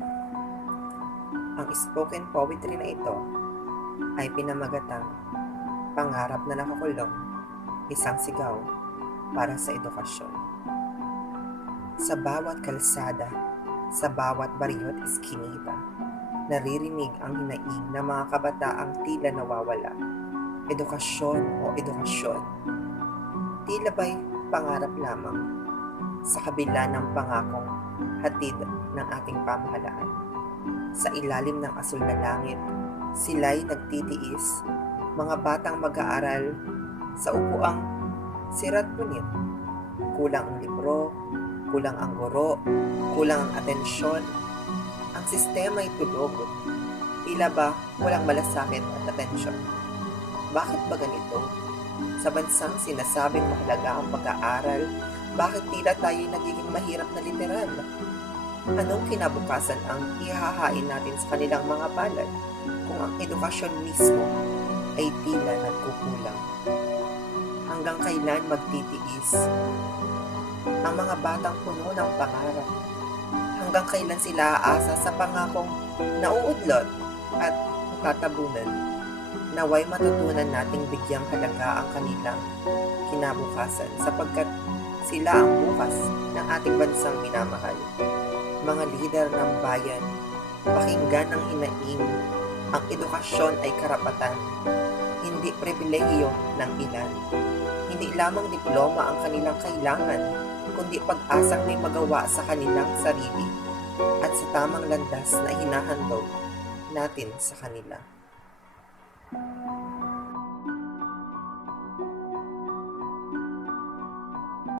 Ang spoken poetry na ito ay pinamagatang Pangarap na Nakakulong, Isang Sigaw para sa Edukasyon. Sa bawat kalsada, sa bawat baryo at iskinita, naririnig ang hinaing ng mga kabataang tila nawawala. Edukasyon o edukasyon, tila ba'y pangarap lamang sa kabila ng pangakong hatid ng ating pamahalaan. Sa ilalim ng asul na langit, sila'y nagtitiis, mga batang mag-aaral sa upuang sirat punit. Kulang ang libro, kulang ang guro, kulang ang atensyon. Ang sistema'y tulog, tila ba walang malasakit at atensyon. Bakit ba ganito? Sa bansang sinasabing mahalaga ang pag-aaral, bakit tila tayo'y nagiging mahirap na literal? Anong kinabukasan ang ihahain natin sa kanilang mga palad kung ang edukasyon mismo ay tila nagkukulang? Hanggang kailan magtitiis ang mga batang puno ng pangarap? Hanggang kailan sila aasa sa pangakong nauudlot at tatabunan? Naway matutunan nating bigyang halaga ang kanilang kinabukasan sapagkat sila ang bukas ng ating bansang minamahal. Mga lider ng bayan, pakinggan ang hinaing. Ang edukasyon ay karapatan, hindi pribilehiyo ng ilan. Hindi lamang diploma ang kanilang kailangan, kundi pag-asang may magawa sa kanilang sarili at sa tamang landas na hinahandog natin sa kanila.